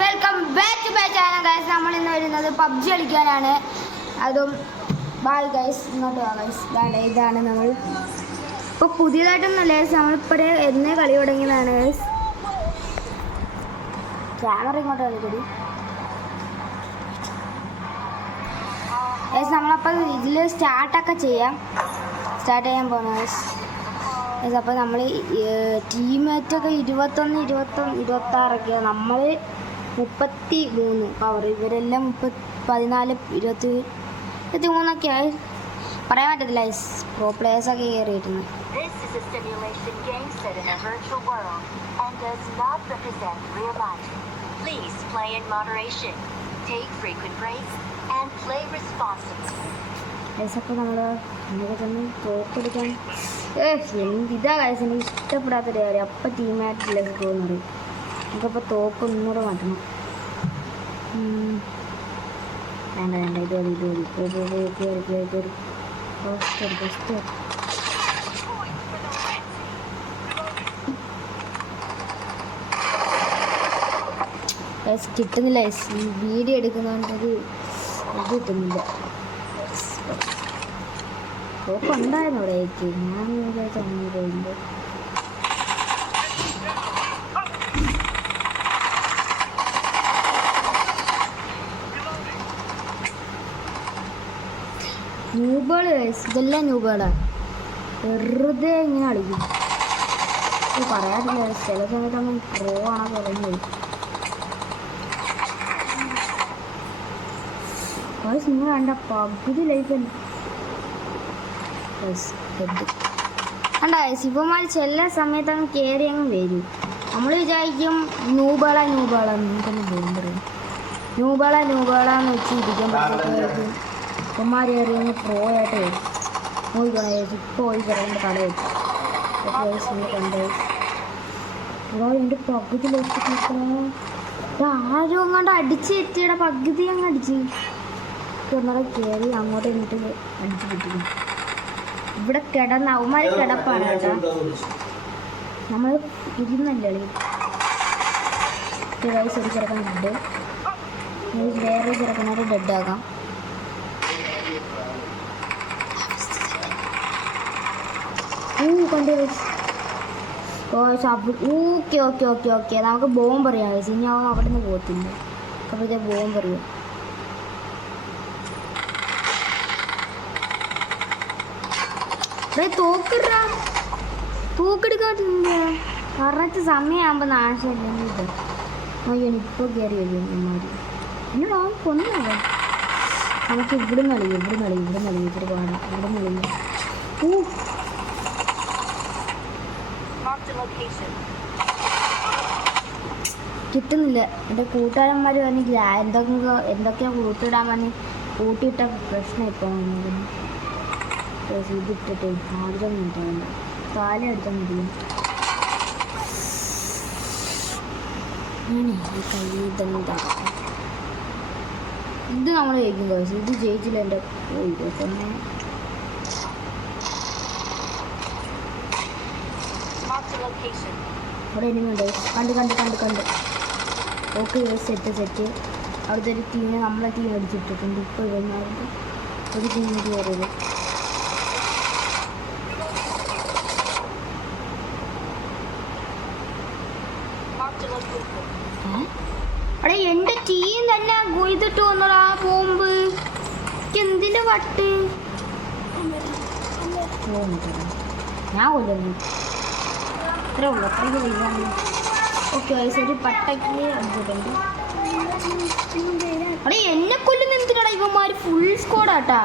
Welcome back to my channel guys. നമ്മൾ ഇന്ന് വരുന്നത് പബ്ജി കളിക്കാനാണ്. അതും ബൈ ഗൈസ്, ഇങ്ങോട്ട് വാ ഗൈസ്. ഇതാണ് നമ്മൾ ഇപ്പോൾ പുതിയതായിട്ടൊന്നുമല്ല ഗൈസ്, നമ്മളിപ്പോൾ എന്നേ കളി തുടങ്ങിയതാണ് ഗൈസ്. ക്യാമറ ഇങ്ങോട്ട് കളിക്കടി ഗൈസ്. നമ്മളപ്പോൾ ഇതിൽ സ്റ്റാർട്ട് ചെയ്യാൻ പോകണം ഗൈസ്. അപ്പോൾ നമ്മൾ ടീമേറ്റൊക്കെ 21-26 നമ്മൾ 33 പവർ, ഇവരെല്ലാം 14, 23 ആയി. പറയാൻ പറ്റത്തില്ല, പ്രോ പ്ലേയേഴ്സൊക്കെ കയറിയിരുന്നു. അപ്പോൾ നമ്മൾ നമുക്ക് തന്നെ തോക്കെടുക്കാൻ എന്തിതാ കാര്യം എനിക്ക് ഇഷ്ടപ്പെടാത്തൊരു കാര്യം. അപ്പം ടീമായിട്ടിലേക്ക് പോകുന്നത് നമുക്കപ്പോൾ തോക്ക് ഒന്നുകൂടെ മാറ്റണം. വേണ്ട ഇത് കിട്ടുന്നില്ല. വീഡിയോ എടുക്കുന്നതുകൊണ്ടൊരു ഇത് കിട്ടുന്നില്ല. തോക്ക് ഉണ്ടായിരുന്നു അവിടേക്ക്, ഞാൻ പോയില്ല. ന്യൂബേള് ഇതെല്ലാം ന്യൂബേളാണ്, വെറുതെ ഇങ്ങനെ കളിക്കും. പറയാറില്ല, ചില സമയത്തൊന്നും പ്രോ ആണോ തുടങ്ങി. നിങ്ങൾ കണ്ട പകുതി ലൈഫ് കണ്ടാ ശിവന്മാർ ചില സമയത്ത് അങ്ങ് കയറി അങ്ങ് വരും. നമ്മൾ വിചാരിക്കും നൂബേളെന്ന് പറയും. ന്യൂബേളെന്ന് വെച്ച് ഇരിക്കുമ്പോഴത്തേക്കും ശിവന്മാർ കയറി അങ്ങ് പ്രോ ആയിട്ട് വരും. പോയിക്കോണേ ഇപ്പോൾ പോയി കിടക്കേണ്ട കട വെച്ചു കണ്ടേ. എൻ്റെ പകുതി ലൈഫ് ആരും അങ്ങോട്ട് അടിച്ച് എത്തിയുടെ പകുതി അങ്ങ് അടിച്ച് ഒന്നൂടെ കയറി അങ്ങോട്ട് എന്നിട്ട് അടിച്ച് കിട്ടിക്കും. ഇവിടെ കിടന്ന അവന്മാർ കിടപ്പാണ് കേട്ടോ. നമ്മൾ ഇരുന്നല്ലേ വയസ്സ് ഒരു ചെറുക്കൻ ഡെഡ്, വേറെ ചെറുക്കനൊരു ഡെഡാകാം. കണ്ടു ഓക്കെ നമുക്ക് ബോംബ് അറിയാം വയസ്സ്. ഇനി അവൻ അവിടെ നിന്ന് പോകത്തില്ല. അപ്പോഴത്തെ ബോംബ് അറിയാം. തോക്കെടുക്കാട്ടില്ല കറക്റ്റ് സമയമാകുമ്പോൾ നാശമില്ലെങ്കിൽ ഇത് അയ്യോ ഇപ്പോൾ കയറി വരും അമ്മമാർ. എന്നോട് അവൻ കൊന്നല്ലോ. നമുക്ക് ഇവിടെ കളിയും ഇത്തിരി പാടാം. ഇവിടെ കളിയും കിട്ടുന്നില്ല. എൻ്റെ കൂട്ടുകാരന്മാർ പറഞ്ഞില്ല എന്തൊക്കെയാണ് കൂട്ടിയിടാൻ പറഞ്ഞ് കൂട്ടിയിട്ട പ്രശ്നം ഇപ്പോൾ ഇതിട്ടിട്ട് ആദ്യം നോക്കാറുണ്ട്. കാലം എടുത്താൽ മതി. ഇത് നമ്മൾ ജയിക്കും കേസ്. ഇത് ജയിച്ചില്ല എൻ്റെ തന്നെ. അവിടെ ഇനിയുണ്ട് കണ്ട് ഓക്കെ സെറ്റ്. അവിടുത്തെ ഒരു ടീമിനെ നമ്മളെ ടീം അടിച്ചിട്ടിട്ടുണ്ട്. ഇപ്പോൾ ഇവന്മാരുടെ ഒരു ടീമിന് കയറിയത്. അവിടെ എൻ്റെ ടീം തന്നെ കൊയ്തിട്ട് വന്നോളാ ബോംബ്. എന്തിൻ്റെ വട്ട് ഞാൻ കൊല്ലുന്നു. ഇത്രേ ഉള്ളൂ. ഓക്കെ ഒരു പട്ടയ്ക്ക് അടിച്ചിട്ടുണ്ട്. അവിടെ എന്നെ കൊല്ലുന്ന എന്തിനാടാ ഇവന്മാർ ഫുൾ സ്കോഡാട്ടാ.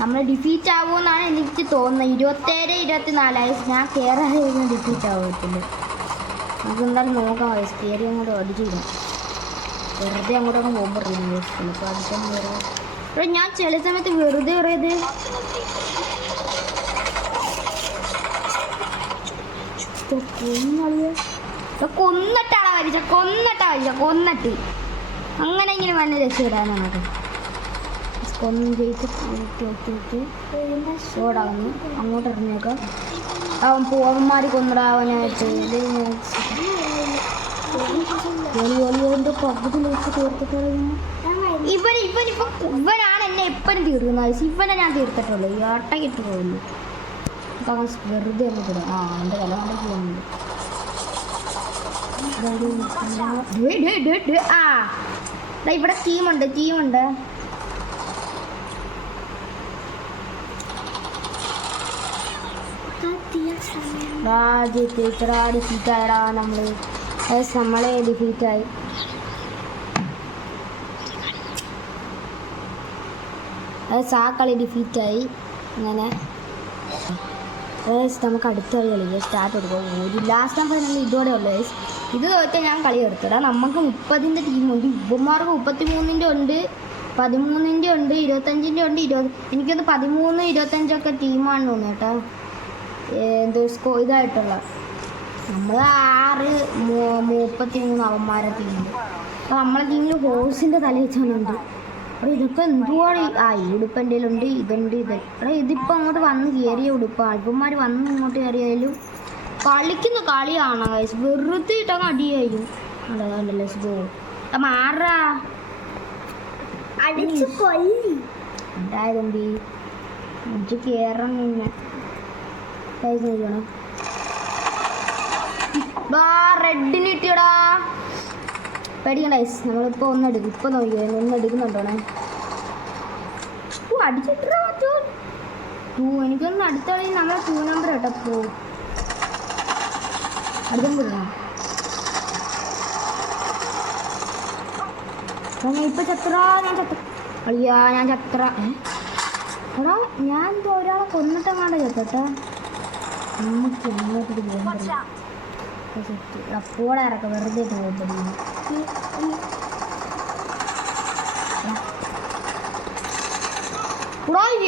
നമ്മൾ ഡിഫീറ്റ് ആവുമെന്നാണ് എനിക്ക് തോന്നുന്നത്. 27-24 ഞാൻ കയറാതെ ഡിഫീറ്റ് ആവത്തില്ല. നമുക്ക് എന്തായാലും നോക്കാം വയസ്സ്. കയറി അങ്ങോട്ട് അടിച്ചിടും. വെറുതെ അങ്ങോട്ടൊക്കെ പോകുമ്പോൾ അറിയുന്നു. ഇപ്പോൾ അടിക്കാൻ വേറെ ഞാൻ ചില സമയത്ത് വെറുതെ പറയത് കൊന്നിട്ടാണ് കൊന്നിട്ട് അങ്ങനെ ഇങ്ങനെ വന്ന് രക്ഷയിടാൻ നമുക്ക് കൊന്ന് ജയിച്ച് ഷോടാകുന്നു. അങ്ങോട്ട് ഇറങ്ങിയൊക്കെ അവൻ പൂവന്മാർ കൊന്നിടാവനായിട്ട് എന്റെ പകുതിയിലേക്ക് തീർത്തിട്ട് ഇവനാണ് എന്നെ എപ്പോഴും തീർക്കുന്നത്. ഇവനെ ഞാൻ തീർത്തിട്ടുള്ളൂ. ഈ ആട്ടക്കിട്ട് പോകുന്നു വെറുതെ ഒന്ന് കൂടെ. ആ എൻ്റെ വില പോകുന്നുണ്ട്. ആ ഇവിടെ ടീമുണ്ട്. ഡിഫീറ്റായടാ നമ്മളെ ഡിഫീറ്റായി. ആ കളി ഡിഫീറ്റായി. അങ്ങനെ നമുക്ക് അടുത്ത കളി കളിക്കുക. സ്റ്റാർട്ട് കൊടുക്കുക. ഒരു ലാസ്റ്റ് ഫൈനൽ ഇതോടെ ഉള്ളു. ഇത് തോറ്റാൽ ഞാൻ കളി എടുത്തിടാം. നമുക്ക് 30ൻ്റെ ടീമുണ്ട്. ഇവന്മാർക്ക് 33ൻ്റെ ഉണ്ട്, 13ൻ്റെ ഉണ്ട്, 25ൻ്റെ ഉണ്ട്, 20. എനിക്കത് 13, 25 ടീമാണ് തോന്നുന്നു കേട്ടോ. എന്തോ ഇതായിട്ടുള്ള നമ്മൾ 6, 33 അവന്മാരെ ടീമുണ്ട്. അപ്പോൾ നമ്മളെ ടീമിൽ ഹോഴ്സിൻ്റെ തല വെച്ചാണുണ്ട്. അപ്പോൾ ഇതൊക്കെ എന്തുവാണ്? ഈ ഉടുപ്പ് എൻ്റെ ഉണ്ട്, ഇതുണ്ട്, ഇതിപ്പോൾ അങ്ങോട്ട് വന്ന് കയറിയ ഉടുപ്പാണ്. അല്പന്മാർ വന്ന് ഇങ്ങോട്ട് കയറിയാലും കളിക്കുന്ന കളിയാണ് ഗൈസ്. വെറുതെ ഇട്ടങ്ങ് അടിയായിരിക്കും. അതെ സ്കോ മാറാ അടിച്ച് കൊല്ലി ഉണ്ടായതുമ്പി എനിക്ക് കയറണം. പിന്നെ കഴിക്കണം. റെഡിന് കിട്ടിയടാ. പേടിക്കണ്ട ഗൈസ്. നമ്മളിപ്പോൾ ഒന്നെടുക്കും. ഇപ്പം നോക്കിയോ ഒന്നെടുക്കുന്നുണ്ടോണേ. അടിച്ചിട്ടാ എനിക്കൊന്ന് അടുത്ത കളി നമ്മളെ 2 നമ്പർ കേട്ടോ. പോവും അടുത്തും വിടണം. ഇപ്പൊ ചത്ര ഞാൻ ചത്ര എടാ ഞാൻ എന്തോ ഒരാളെ കൊന്നിട്ടെങ്ങാണ്ട് ചത്തോട്ടെ. നമുക്ക് ഇങ്ങോട്ടൊരു പോടെ ഇറക്കാം. വെറുതെ പോകുന്നു.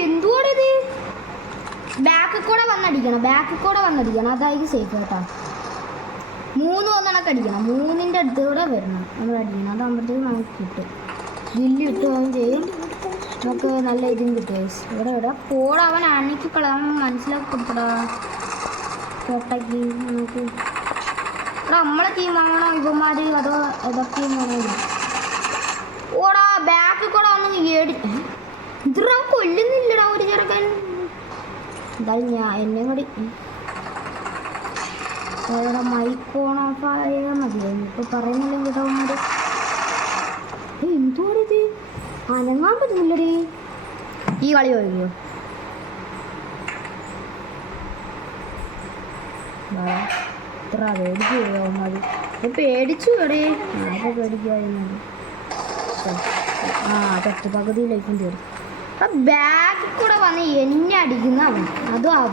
എന്തുകൂടെ ഇത് ബാക്കിൽ കൂടെ വന്നടിക്കണം. അതായത് സേഫ് കേട്ടോ. 3 വന്നണക്ക് അടിക്കണം. 3ൻ്റെ അടുത്ത് കൂടെ വരണം നമ്മൾ അടിക്കണം. അതാകുമ്പോഴത്തേക്കും നമുക്ക് കിട്ടും. ജില്ലി കിട്ടുകയും ചെയ്യും. നമുക്ക് നല്ല ഇതും കിട്ടും. ഇവിടെ പോടെ അവൻ അണിക്ക് കളയാൻ മനസ്സിലാക്കി കൊടുക്കടാ. കോട്ടയ്ക്ക് നമുക്ക് നമ്മളെ ടീമാണോ ഇവന്മാർ അതോ ഏതൊക്കെ ഓടാ ബാക്കിൽ കൂടെ വന്ന് ഇതിറാ കൊല്ലുന്നില്ലടാ ഒരു ചെറുക്കൻ. എന്തായാലും ഞാൻ എന്നെ കൂടി മൈക്ക് ഓൺ ഓഫ് ആയാൽ മതിയായിരുന്നു. ഇപ്പോൾ പറയുന്നില്ലെങ്കിൽ കേട്ടോ. എന്തോടിത് അനങ്ങാൻ പറ്റുന്നില്ലടേ. ഈ കളി ഒഴിയോ ഇത്ര പേടിച്ചു പോകാൻ പേടിച്ചു എടേ. ആരെ പേടിക്കായിരുന്നത്. തെറ്റ് പകുതിയിലേക്കും തീർന്നു. അപ്പം ബാക്കിൽ കൂടെ വന്ന് എന്നെ അടിക്കുന്ന അവൻ. അതും അവൻ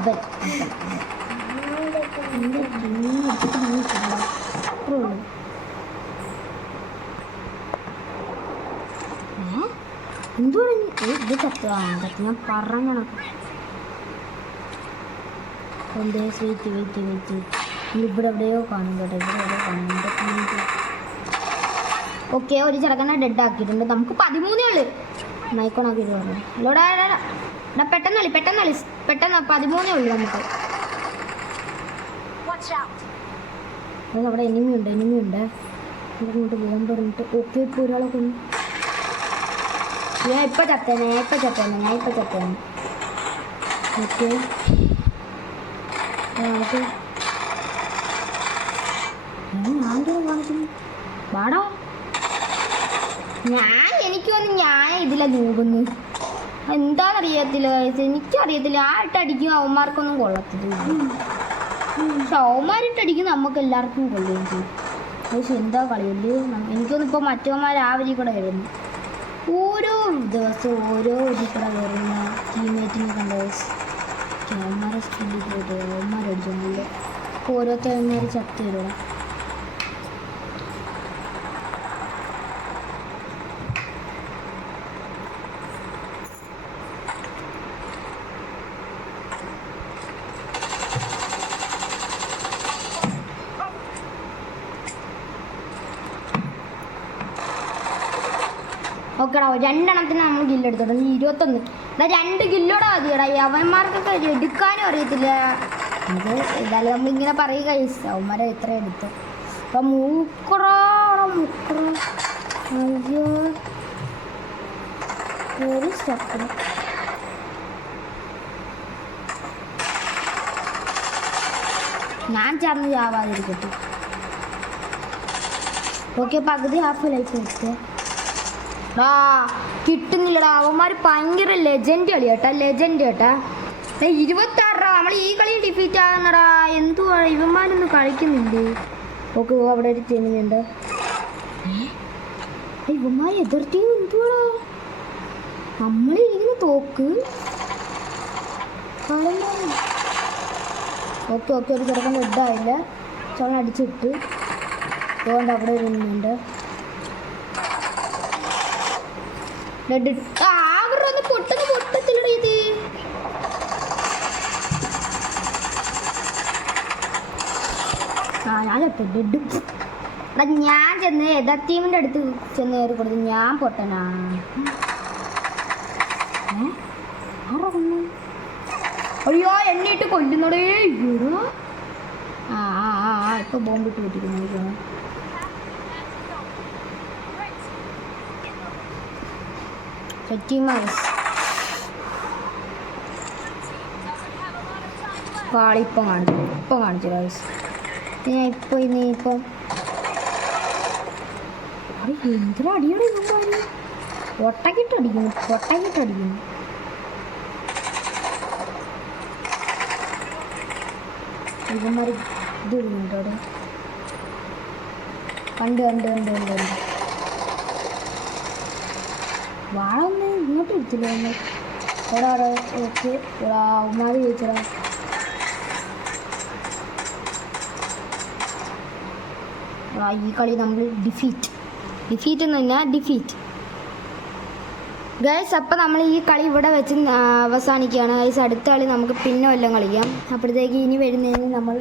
എന്തോ ഇത് ചത്ത് ഞാൻ പറഞ്ഞ വെയിറ്റ് ഇവിടെ എവിടെയോ കാണും കേട്ടോ. ഇവിടെ എവിടെയോ കാണും. ഓക്കെ ഒരു ചെറുക്കനെ ഡെഡ് ആക്കിയിട്ടുണ്ട്. നമുക്ക് 13 ഉള്ളു. മൈക്കോണാക്കിയിട്ട് പറഞ്ഞു. അല്ലോടാ പെട്ടെന്ന് കളി 13 ഉള്ളു നമുക്ക്. അവിടെ എനിമി ഉണ്ട്. ഇങ്ങോട്ട് പോകാൻ പറഞ്ഞിട്ട് ഓക്കെ. ഇപ്പോൾ ഒരാളെ കൊന്നു. ഞാൻ ഇപ്പം ചത്തേനെ. ഓക്കെ വാടാ. എനിക്ക് വന്ന് ഞാൻ ഇതില നോക്കുന്നു. എന്താണെന്നറിയത്തില്ല. എനിക്കറിയത്തില്ല. അടിക്കും അവന്മാർക്കൊന്നും കൊള്ളത്തില്ല. പക്ഷെ അവന്മാരിട്ടടിക്കും നമുക്ക് എല്ലാവർക്കും കൊള്ളുകയും ചെയ്യും. പക്ഷെ എന്താ കളിയല്ലേ. എനിക്കൊന്നും ഇപ്പോൾ മറ്റവന്മാർ ആ വരി കൂടെ വരുന്നു. ഓരോ ദിവസവും ഓരോ ഇതിൽ കൂടെ വരുന്ന ടീമേറ്റിനെ കണ്ട അവന്മാരെ സ്കില്ലിൽ പോയിട്ട് അവന്മാരടിച്ചോന്നില്ല. ഓരോരുത്തന്മാർ ചത്ത് വരിക. ഓക്കെടാ 2 എണ്ണത്തിന് നമ്മൾ ഗില്ലെടുത്തോട്ടെ. 21 2 ഗില്ലോടെ മതിയടാ. അവന്മാർക്കൊക്കെ എടുക്കാനും അറിയത്തില്ല. അത് എന്തായാലും നമ്മളിങ്ങനെ പറയുക അവന്മാരെ എത്ര എടുത്തു. അപ്പം മൂക്കടാ മുക്ര അയ്യോ വെരി സ്റ്റക്ക്. ഞാൻ ചാർന്ന് ചാവാതിരിക്കട്ടെ. ഓക്കെ, പകുതി ഹാഫ് ലൈഫ് എടുത്ത്. ഡാ കിട്ടുന്നില്ലടാ. അവന്മാർ ഭയങ്കര ലെജൻഡ് കളി കേട്ടാ, ലെജൻഡ് കേട്ടാ. 26 നമ്മൾ ഈ കളി ഡിഫീറ്റ് ആകുന്നടാ. എന്തുവാ ഇവന്മാരൊന്നും കളിക്കുന്നില്ലേ? ഓക്കെ, അവിടെ ഒരു ടീമിനുണ്ട്. ഇവന്മാർ എതിർ ടീം എന്തുവാ? നമ്മളിരിക്കുന്ന തോക്ക്. ഓക്കെ ഓക്കെ, ഒരു ചെറുക്കൻ റെഡായില്ല. ചവൻ അടിച്ചിട്ട് അതുകൊണ്ട് അവിടെ വരുന്നുണ്ട്. ആഗ്രഹം പൊട്ടത്തില്ലട ഇത്. ഞാൻ ഡെഡ്. എടാ ഞാൻ ചെന്ന് എതിർ ടീമിൻ്റെ അടുത്ത് ചെന്ന് കയറി കൊടുത്ത് ഞാൻ പൊട്ടനാണ്. ആരാ കൊന്നു? അയ്യോ എണ്ണിട്ട് കൊല്ലുന്നടേ. ഇവിടെ ഇപ്പൊ ബോംബിട്ട് കിട്ടിക്കുന്നു. കാളിപ്പം കാണിച്ചു ഗൈസ്. ഞാൻ ഇനിയിപ്പം എന്തിനാ അടിയോടെ ഇവന്മാര് പൊട്ടക്കിട്ടടിക്കുന്നു. ഇവന്മാർ ഇത് ഇടുന്നുണ്ട് അവിടെ. കണ്ട് വാഴ ഒന്ന് ഇങ്ങോട്ട് എടുത്തില്ല. എടാ ഓക്കെ അവന്മാർ ചോദിച്ചടാ. ഈ കളി നമ്മൾ ഡിഫീറ്റ് എന്നല്ല ഡിഫീറ്റ് ഗൈസ്. അപ്പം നമ്മൾ ഈ കളി ഇവിടെ വെച്ച് അവസാനിക്കുകയാണ് ഗൈസ്. അടുത്ത കളി നമുക്ക് പിന്നെ വല്ലതും കളിക്കാം. അപ്പോഴത്തേക്ക് ഇനി വരുന്നതിന് നമ്മൾ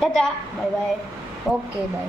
tata bye bye. Okay bye.